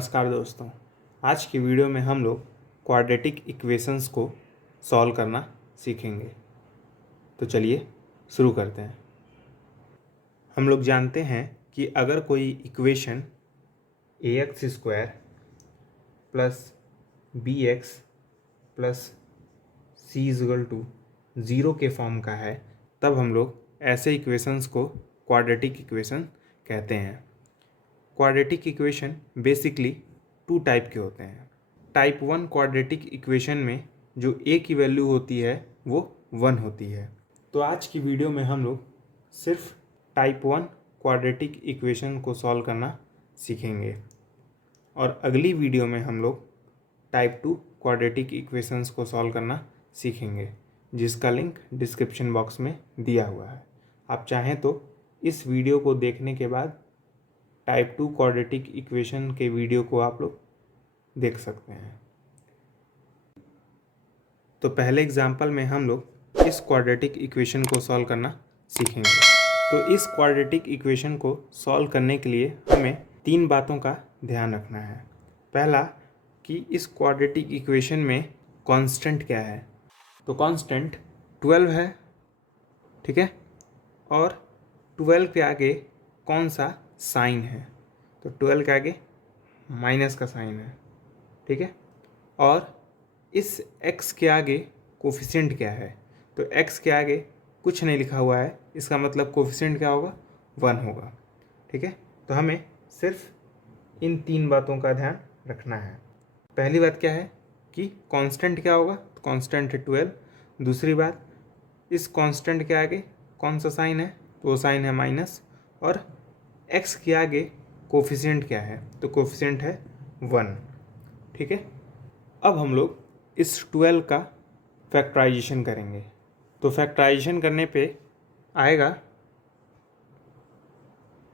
नमस्कार दोस्तों। आज की वीडियो में हम लोग क्वाड्रेटिक इक्वेशंस को सॉल्व करना सीखेंगे। तो चलिए शुरू करते हैं। हम लोग जानते हैं कि अगर कोई equation ax² plus bx plus c=0 के फॉर्म का है, तब हम लोग ऐसे इक्वेशंस को क्वाड्रेटिक इक्वेशन कहते हैं। क्वाड्रेटिक इक्वेशन बेसिकली 2 टाइप के होते हैं। टाइप 1 क्वाड्रेटिक इक्वेशन में जो a की वैल्यू होती है वो 1 होती है। तो आज की वीडियो में हम लोग सिर्फ टाइप 1 क्वाड्रेटिक इक्वेशन को सॉल्व करना सीखेंगे और अगली वीडियो में हम लोग टाइप 2 क्वाड्रेटिक इक्वेशंस को सॉल्व करना सीखेंगे, जिसका लिंक डिस्क्रिप्शन बॉक्स में दिया हुआ है। आप चाहें तो इस वीडियो को देखने के बाद टाइप 2 क्वाड्रेटिक इक्वेशन के वीडियो को आप लोग देख सकते हैं। तो पहले एग्जांपल में हम लोग इस क्वाड्रेटिक इक्वेशन को सॉल्व करना सीखेंगे। तो इस क्वाड्रेटिक इक्वेशन को सॉल्व करने के लिए हमें 3 बातों का ध्यान रखना है। पहला कि इस क्वाड्रेटिक इक्वेशन में कांस्टेंट क्या है। तो कांस्टेंट 12 है, ठीक है, और 12 के आगे कौन सा साइन है। तो 12 के आगे माइनस का साइन है, ठीक है। और इस x के आगे कोफिशिएंट क्या है। तो x के आगे कुछ नहीं लिखा हुआ है, इसका मतलब कोफिशिएंट क्या होगा, 1 होगा, ठीक है। तो हमें सिर्फ इन 3 बातों का ध्यान रखना है। पहली बात क्या है कि कांस्टेंट क्या होगा। तो कांस्टेंट है 12। दूसरी बात, इस कांस्टेंट के आगे कौन सा साइन है। तो वो साइन है माइनस। और x के आगे कोफिशिएंट क्या है। तो कोफिशिएंट है 1, ठीक है। अब हम लोग इस 12 का फैक्टराइजेशन करेंगे। तो फैक्टराइजेशन करने पे आएगा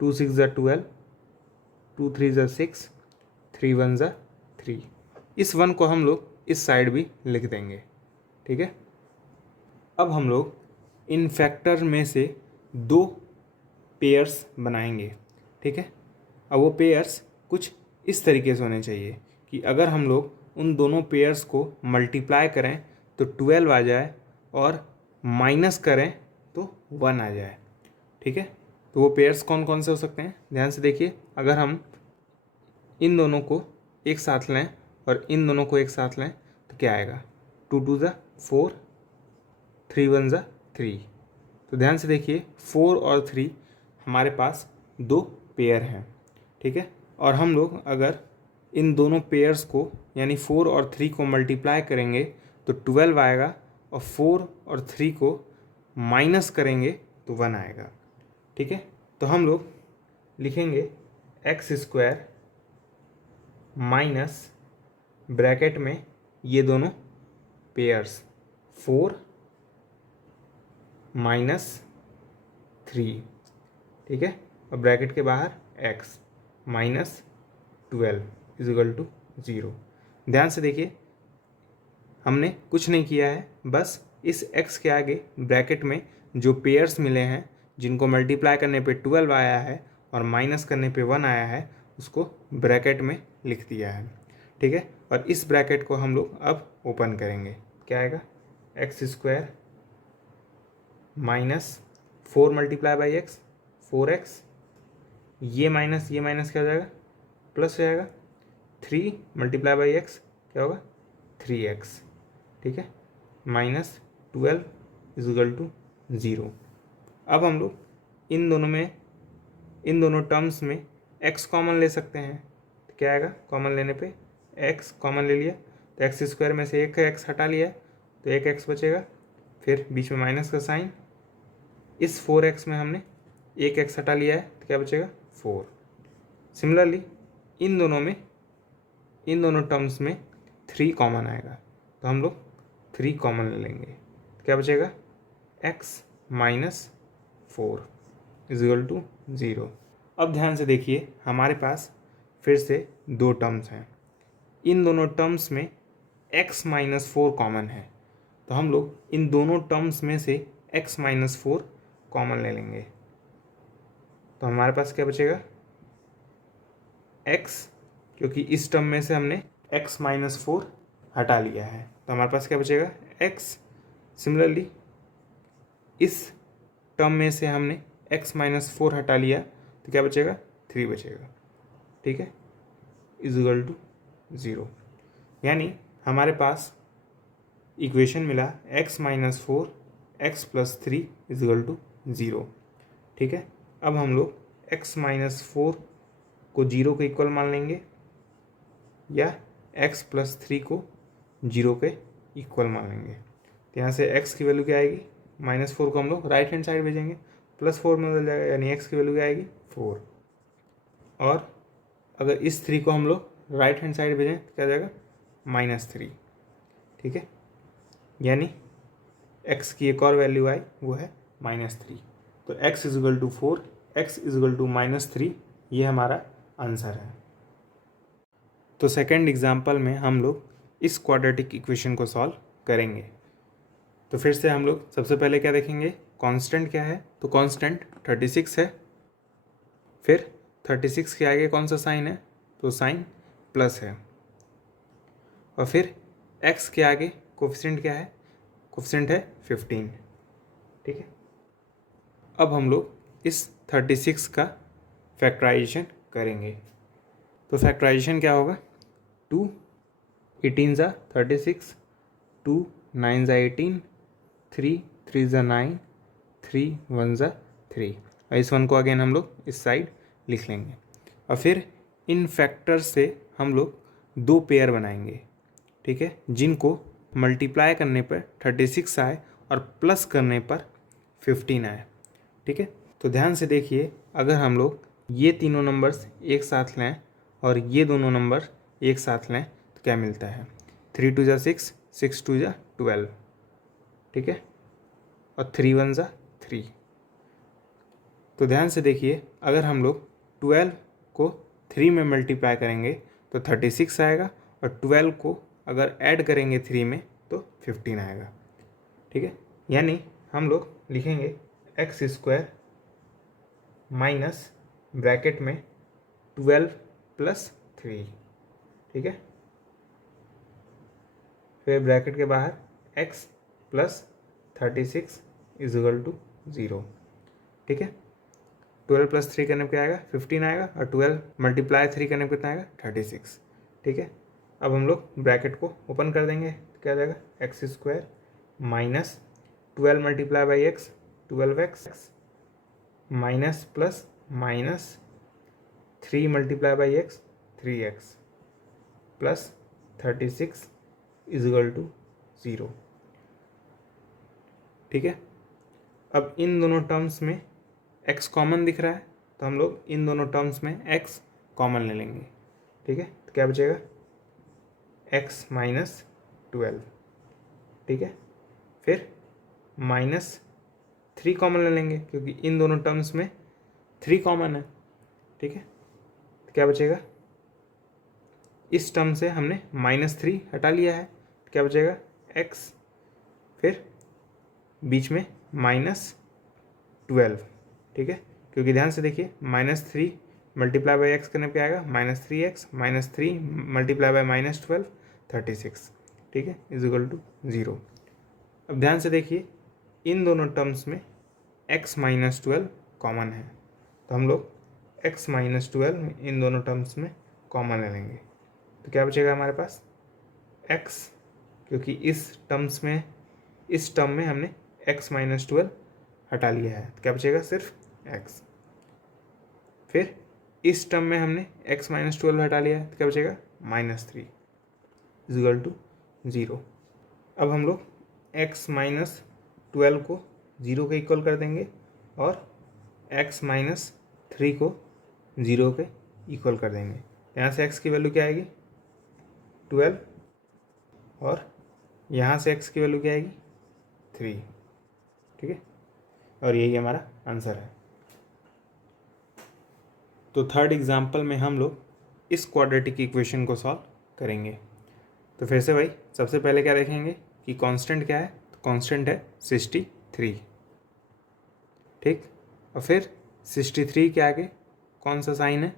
2 6 ज़ा 12, 2 3 ज़ा 6, 3 1 ज़ा 3। इस 1 को हम लोग इस साइड भी लिख देंगे, ठीक है। अब हम लोग इन फैक्टर में से 2 पेयर्स बनाएंगे, ठीक है। अब वो पेयर्स कुछ इस तरीके से होने चाहिए कि अगर हम लोग उन दोनों पेयर्स को मल्टीप्लाई करें तो 12 आ जाए और माइनस करें तो 1 आ जाए, ठीक है। तो वो पेयर्स कौन कौन से हो सकते हैं, ध्यान से देखिए। अगर हम इन दोनों को एक साथ लें और इन दोनों को एक साथ लें तो क्या आएगा, 2 2 ज़ा 4, 3 1 ज़ा 3। तो ध्यान से देखिए, 4 और 3 हमारे पास 2 पेयर हैं, ठीक है। और हम लोग अगर इन दोनों पेयर्स को यानी 4 और 3 को मल्टीप्लाई करेंगे तो 12 आएगा, और 4 और 3 को माइनस करेंगे तो 1 आएगा, ठीक है। तो हम लोग लिखेंगे x² माइनस ब्रैकेट में ये दोनों पेयर्स 4 माइनस 3, ठीक है, और ब्रैकेट के बाहर x माइनस 12 =0। ध्यान से देखिए, हमने कुछ नहीं किया है, बस इस x के आगे ब्रैकेट में जो पेयर्स मिले हैं, जिनको मल्टीप्लाई करने पे 12 आया है और माइनस करने पे 1 आया है, उसको ब्रैकेट में लिख दिया है, ठीक है। और इस ब्रैकेट को हम लोग अब ओपन करेंगे। क्या आएगा, x² minus 4 multiply by x 4x, ये माइनस क्या हो जाएगा, प्लस हो जाएगा। 3 मल्टीप्लाई बाई x क्या होगा, 3x, ठीक है, माइनस 12 =0। अब हम लोग इन दोनों टर्म्स में x कॉमन ले सकते हैं। तो क्या आएगा, कॉमन लेने पे x कॉमन ले लिया तो x² में से एक x हटा लिया तो एक x बचेगा, फिर बीच में माइनस का साइन। इस 4x में हमने एक x हटा लिया है तो क्या बचेगा, 4। सिमिलरली इन दोनों टर्म्स में 3 कॉमन आएगा तो हम लोग 3 कॉमन ले लेंगे। क्या बचेगा, x माइनस 4 =0। अब ध्यान से देखिए, हमारे पास फिर से 2 टर्म्स हैं। इन दोनों टर्म्स में x माइनस 4 कॉमन है, तो हम लोग इन दोनों टर्म्स में से x माइनस 4 कॉमन ले लेंगे। तो हमारे पास क्या बचेगा, x क्योंकि इस टर्म में से हमने x माइनस 4 हटा लिया है, तो हमारे पास क्या बचेगा x। सिमिलरली इस टर्म में से हमने x माइनस 4 हटा लिया, तो क्या बचेगा 3 बचेगा, ठीक है, इज इक्वल टू 0। यानी हमारे पास इक्वेशन मिला x minus 4 x plus 3 is equal to 0, ठीक है। अब हम लोग x माइनस 4 को 0 के इक्वल मान लेंगे या x प्लस 3 को 0 के इक्वल मान लेंगे। तो यहाँ से x की वैल्यू क्या आएगी, -4 को हम लोग राइट हैंड साइड भेजेंगे, +4 में बदल जाएगा, यानी x की वैल्यू क्या आएगी 4। और अगर इस 3 को हम लोग राइट हैंड साइड भेजें तो क्या आ जाएगा -3, ठीक है। यानी x की एक और वैल्यू आई, वो है -3। तो x is equal to 4, x is equal to -3, ये हमारा आंसर है। तो सेकेंड एग्जाम्पल में हम लोग इस क्वाड्रेटिक इक्वेशन को सॉल्व करेंगे। तो फिर से हम लोग सबसे पहले क्या देखेंगे, कांस्टेंट क्या है। तो कांस्टेंट 36 है, फिर 36 के आगे कौन सा साइन है, तो साइन प्लस है, और फिर x के आगे कोफिशिएंट क्या है, कोफिशिएंट है 15, ठीक है। अब हम लोग इस 36 का फैक्टराइजेशन करेंगे। तो फैक्टराइजेशन क्या होगा, 2 18 ज़ा 36, 2 9 ज़ा 18, 3 3 ज़ा 9, 3 1 ज़ा 3, और इस 1 को अगेन हम लोग इस साइड लिख लेंगे। और फिर इन फैक्टर से हम लोग 2 पेयर बनाएंगे, ठीक है, जिनको मल्टीप्लाई करने पर 36 आए और प्लस करने पर 15 आए, ठीक है। तो ध्यान से देखिए, अगर हम लोग ये तीनों नंबर्स एक साथ लें और ये दोनों नंबर एक साथ लें तो क्या मिलता है, 3 2 ज़ा 6, 6 2 ज़ा 12, ठीक है, और 3 1 ज़ा 3। तो ध्यान से देखिए, अगर हम लोग 12 को 3 में मल्टीप्लाई करेंगे तो 36 आएगा, और 12 को अगर ऐड करेंगे 3 में तो 15 आएगा, ठीक है। यानी हम लोग लिखेंगे एक्स स्क्वायर माइनस ब्रैकेट में 12 प्लस 3, ठीक है, फिर ब्रैकेट के बाहर x plus 36 is equal to 0, ठीक है। 12 प्लस 3 करने पे क्या आएगा 15 आएगा, और 12 मल्टीप्लाई 3 करने पे कितना आएगा 36, ठीक है। अब हम लोग ब्रैकेट को ओपन कर देंगे तो क्या आ जाएगा x square minus 12 multiply by x 12x minus plus minus 3 multiply by x 3x plus 36 is equal to 0, ठीक है। अब इन दोनों टर्म्स में x कॉमन दिख रहा है, तो हम लोग इन दोनों टर्म्स में x कॉमन ले लेंगे, ठीक है। तो क्या बचेगा x माइनस 12, ठीक है, फिर -3 कॉमन ले लेंगे क्योंकि इन दोनों टर्म्स में 3 कॉमन है, ठीक है। तो क्या बचेगा, इस टर्म से हमने -3 हटा लिया है, तो क्या बचेगा x, फिर बीच में -12, ठीक है, क्योंकि ध्यान से देखिए -3 मल्टीप्लाई बाई एक्स करने पे आएगा -3x -3 मल्टीप्लाई बाई -12 36, ठीक है, इज इक्वल टू 0। अब ध्यान से देखिए, इन दोनों टर्म्स में x माइनस 12 कॉमन है, तो हम लोग x माइनस 12 इन दोनों टर्म्स में कॉमन ले लेंगे, तो क्या बचेगा हमारे पास x, क्योंकि इस टर्म में हमने x माइनस 12 हटा लिया है, तो क्या बचेगा सिर्फ x। फिर इस टर्म में हमने x माइनस 12 हटा लिया है, तो क्या बचेगा -3 इज इक्वल टू 0। अब हम लोग x माइनस 12 को 0 के इक्वल कर देंगे और x माइनस 3 को 0 के इक्वल कर देंगे। यहाँ से x की वैल्यू क्या आएगी 12, और यहाँ से x की वैल्यू क्या आएगी 3, ठीक है, और यही हमारा आंसर है। तो थर्ड एग्जाम्पल में हम लोग इस क्वाड्रेटिक इक्वेशन को सॉल्व करेंगे। तो फिर से भाई सबसे पहले क्या देखेंगे कि कांस्टेंट क्या है, तो कांस्टेंट है 63, ठीक, और फिर 63 के आगे कौन सा साइन है,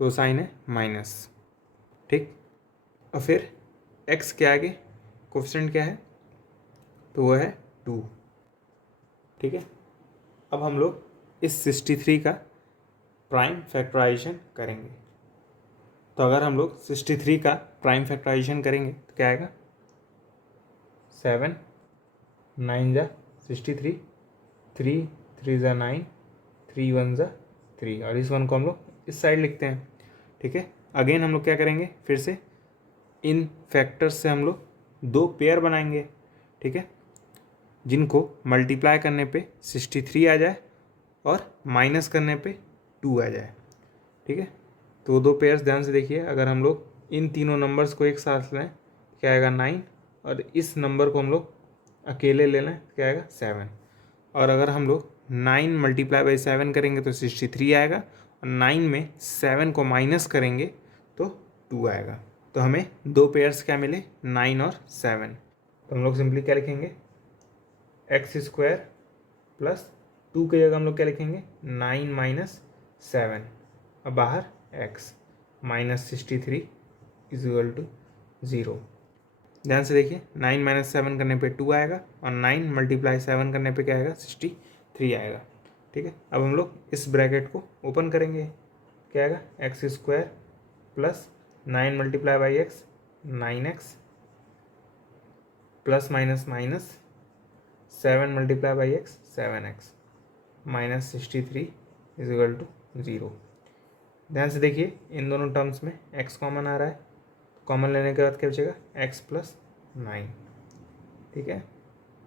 तो साइन है माइनस, ठीक। और फिर x के आगे कोफिशिएंट क्या है, तो वो है 2। ठीक है। अब हम लोग इस 63 का प्राइम फैक्टराइजेशन करेंगे। तो अगर हम लोग 63 का प्राइम फैक्टराइजेशन करेंगे तो क्या आएगा, 7 9 जा 63, 3 3 जा 9, 3 1 जा 3, और इस 1 को हम लोग इस साइड लिखते हैं। ठीक है। अगेन हम लोग क्या करेंगे, फिर से इन फैक्टर्स से हम लोग 2 पेयर बनाएंगे। ठीक है, जिनको मल्टीप्लाई करने पे 63 आ जाए और माइनस करने पे 2 आ जाए। ठीक है, तो 2 पेयर्स ध्यान से देखिए। अगर हम लोग इन तीनों नंबर्स को एक साथ लें क्या आएगा 9, और इस नंबर को हम लोग अकेले ले लें क्या आएगा 7। और अगर हम लोग 9 मल्टीप्लाई बाई 7 करेंगे तो 63 आएगा, और 9 में 7 को माइनस करेंगे तो 2 आएगा। तो हमें 2 पेयर्स क्या मिले, 9 और 7। तो हम लोग सिंपली क्या लिखेंगे, एक्स स्क्वायर प्लस 2 की जगह हम लोग क्या लिखेंगे, 9 माइनस 7, अब बाहर x minus 63 is equal to 0। ध्यान से देखिए, 9 माइनस 7 करने पे 2 आएगा, और 9 मल्टीप्लाई 7 करने पे क्या आएगा, 63 आएगा। ठीक है, अब हम लोग इस ब्रैकेट को ओपन करेंगे, क्या आएगा, x square plus 9 multiply by x 9x plus minus minus 7 multiply by x 7x minus 63 is equal to 0। ध्यान से देखिए, इन दोनों टर्म्स में x कॉमन आ रहा है, कॉमन लेने के बाद क्या बचेगा, x प्लस 9। ठीक है,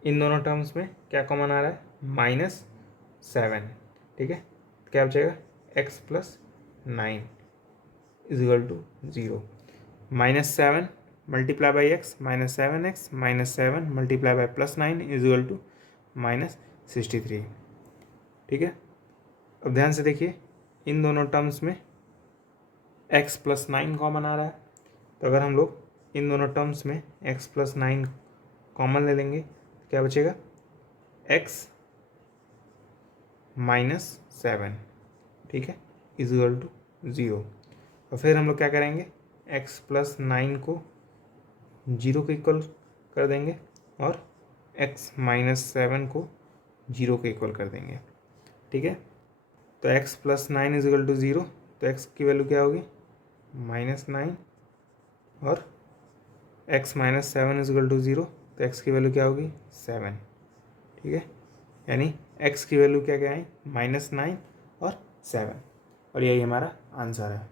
इन दोनों टर्म्स में क्या कॉमन आ रहा है, माइनस 7। ठीक है, क्या बचेगा, x plus 9 is equal to 0। Minus 7 multiply by x minus 7x minus 7 multiply by plus 9 is equal to minus 63। ठीक है, अब ध्यान से देखिए, इन दोनों टर्म्स में x प्लस 9 कॉमन आ रहा है। तो अगर हम लोग इन दोनों टर्म्स में x प्लस 9 कॉमन ले लेंगे तो क्या बचेगा, x माइनस 7। ठीक है, इज इक्वल टू 0। और फिर हम लोग क्या करेंगे, x प्लस 9 को 0 के इक्वल कर देंगे, और x माइनस 7 को 0 के इक्वल कर देंगे। ठीक है, तो x plus 9 is equal to 0, तो x की वैल्यू क्या होगी, माइनस 9, और x minus 7 is equal to 0, तो x की वैल्यू क्या होगी, 7। ठीक है, यानी x की वैल्यू क्या क्या आई, माइनस 9 और 7, और यही हमारा आंसर है।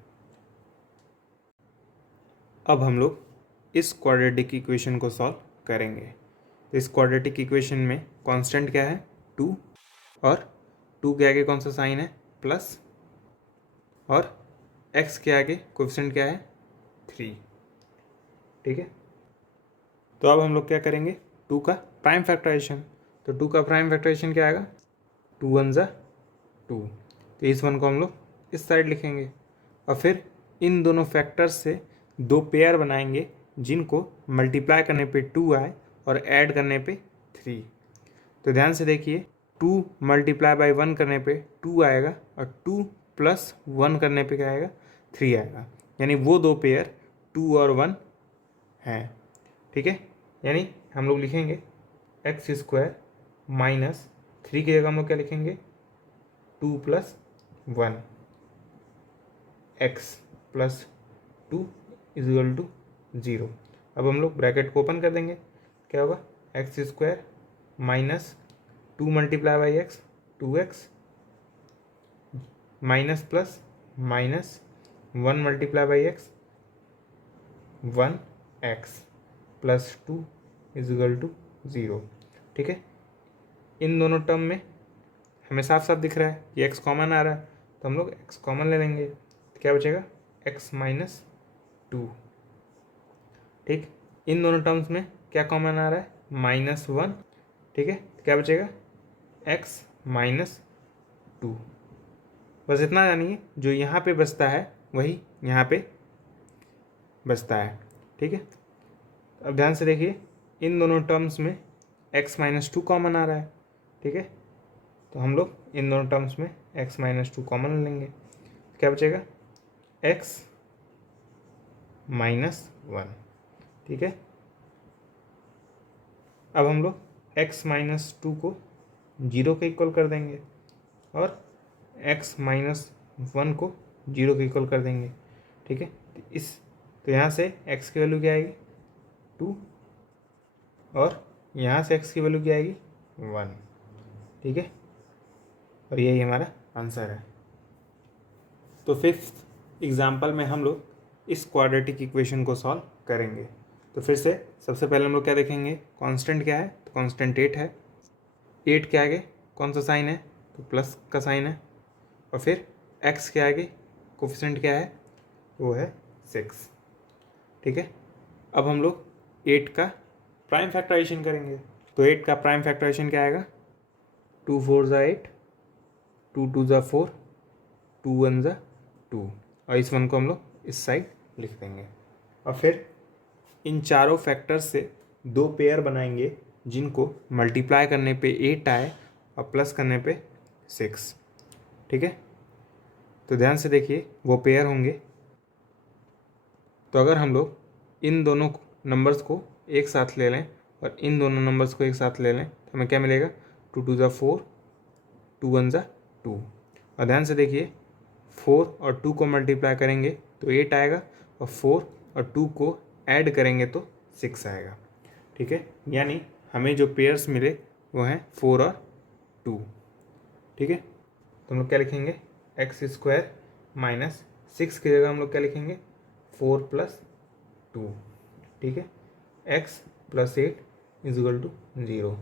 अब हम लोग इस क्वाड्रेटिक इक्वेशन को सॉल्व करेंगे। तो इस क्वाड्रेटिक इक्वेशन में कांस्टेंट क्या है, 2, और 2 के आगे कौन सा साइन है, प्लस, और x के आगे कोएफिशिएंट क्या है, 3। ठीक है, तो अब हम लोग क्या करेंगे, 2 का प्राइम फैक्टराइजेशन। तो 2 का प्राइम फैक्टराइजेशन क्या आएगा, 2 1 ज़ा 2, तो इस 1 को हम लोग इस साइड लिखेंगे, और फिर इन दोनों फैक्टर्स से 2 पेयर बनाएंगे जिनको मल्टीप्लाई करने पे 2 आए और ऐड करने पे 3। तो ध्यान से देखिए, 2 मल्टीप्लाई बाई 1 करने पे 2 आएगा, और 2 प्लस 1 करने पे क्या आएगा, 3 आएगा। यानी वो 2 पेयर 2 और 1 हैं। ठीक है, यानी हम लोग लिखेंगे एक्स स्क्वायर माइनस 3 की जगह हम लोग क्या लिखेंगे, 2 plus 1, x plus 2 is equal to 0। अब हम लोग ब्रैकेट को ओपन कर देंगे, क्या होगा, x square minus 2 multiply by x 2x minus plus minus 1 multiply by x 1x plus 2 is equal to 0। ठीक है, इन दोनों टर्म में हमें साफ साफ दिख रहा है कि x कॉमन आ रहा है, तो हम लोग x कॉमन ले लेंगे, तो क्या बचेगा, x माइनस 2। ठीक, इन दोनों टर्म्स में क्या कॉमन आ रहा है, माइनस 1। ठीक है, तो क्या बचेगा, x माइनस 2। बस इतना जानिए, जो यहाँ पे बचता है वही यहाँ पे बचता है। ठीक है, अब ध्यान से देखिए, इन दोनों टर्म्स में x माइनस 2 कॉमन आ रहा है। ठीक है, तो हम लोग इन दोनों टर्म्स में x माइनस 2 कॉमन लेंगे, क्या बचेगा, x -1। ठीक है, अब हम लोग x-2 को 0 के इक्वल कर देंगे और x-1 को 0 के इक्वल कर देंगे। ठीक है, तो यहाँ से x की वैल्यू क्या आएगी 2 और यहाँ से x की वैल्यू क्या आएगी 1। ठीक है, और यही हमारा आंसर है। तो फिफ्थ एग्जाम्पल में हम लोग इस क्वाड्रेटिक इक्वेशन को सॉल्व करेंगे। तो फिर से सबसे पहले हम लोग क्या देखेंगे, कांस्टेंट क्या है, तो कांस्टेंट 8 है। 8 के आगे कौन सा साइन है, तो प्लस का साइन है। और फिर x के आगे कोफिशिएंट क्या है, वो है 6। ठीक है, अब हम लोग 8 का प्राइम फैक्टराइजेशन करेंगे। तो 8 का प्राइम फैक्टराइजेशन क्या आएगा, 2 4 ज़ा 8, 2 2 ज़ा 4, 2 1 ज़ा 2, और इस 1 को हम लोग इस साइड लिख देंगे। और फिर इन चारों फैक्टर्स से दो पेयर बनाएंगे जिनको मल्टीप्लाई करने पे 8 आए और प्लस करने पे 6। ठीक है, तो ध्यान से देखिए वो पेयर होंगे। तो अगर हम लोग इन दोनों नंबर्स को एक साथ ले लें और इन दोनों नंबर्स को एक साथ ले लें तो हमें क्या मिलेगा, 2 2 ज़ा 4, 2 1 ज़ा 2। और ध्यान से देखिए 4 और 2 को मल्टीप्लाई करेंगे तो 8 आएगा और 4 और 2 को ऐड करेंगे तो 6 आएगा। ठीक है, यानी हमें जो पेयर्स मिले वो हैं 4 और 2। ठीक है, तो हम लोग क्या लिखेंगे, x² माइनस 6 की जगह हम लोग क्या लिखेंगे 4 + 2। ठीक है, x + 8 = 0।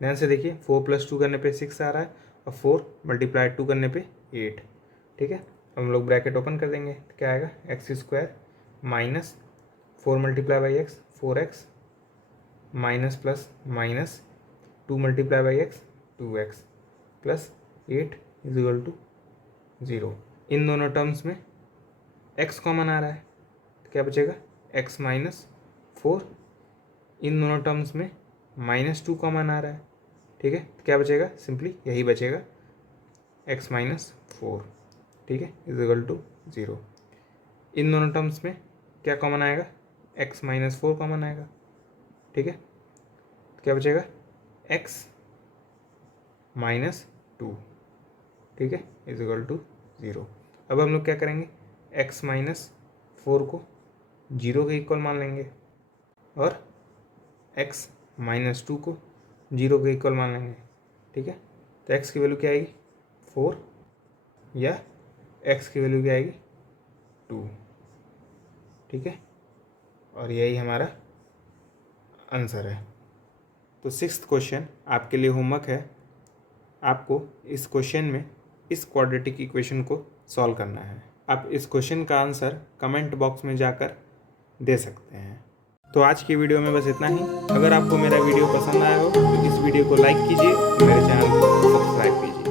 ध्यान से देखिए 4 + 2 करने पे 6 आ रहा है और 4 × 2 करने पे 8। ठीक है, हम लोग ब्रैकेट ओपन कर देंगे तो क्या आएगा, x² minus 4 × x 4x minus plus minus 2 × x 2x plus 8 = 0। इन दोनों टर्म्स में x कॉमन आ रहा है तो क्या बचेगा, x - 4। इन दोनों टर्म्स में -2 कॉमन आ रहा है। ठीक है, तो क्या बचेगा, सिंपली यही बचेगा, x - 4। ठीक है, = 0। इन दोनों टर्म्स में क्या कॉमन आएगा, x - 4 कॉमन आएगा। ठीक है, तो क्या बचेगा, x - 2। ठीक है, = 0। अब हम लोग क्या करेंगे, x - 4 को 0 के इक्वल मान लेंगे और x - 2 को 0 के इक्वल मान लेंगे। ठीक है, तो x की वैल्यू क्या आएगी 4 या x की वैल्यू क्या आएगी 2। ठीक है, और यही हमारा आंसर है। तो 6th क्वेश्चन आपके लिए होमवर्क है, आपको इस क्वेश्चन में इस क्वाड्रेटिक इक्वेशन को सॉल्व करना है। आप इस क्वेश्चन का आंसर कमेंट बॉक्स में जाकर दे सकते हैं। तो आज की वीडियो में बस इतना ही। अगर आपको मेरा वीडियो पसंद आया हो तो इस वीडियो को लाइक कीजिए, मेरे चैनल को सब्सक्राइब कीजिए।